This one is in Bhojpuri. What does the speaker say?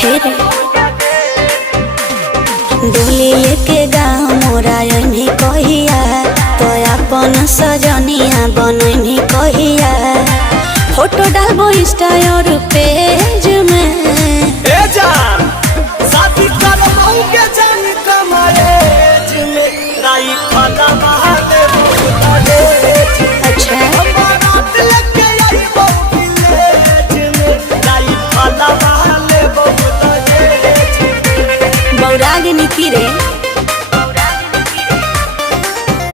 फिर डोली लेके गाँव मोरा नहीं कहिया तो अपन सजनिया बननी कहिया। फोटो डालबो इंस्टा और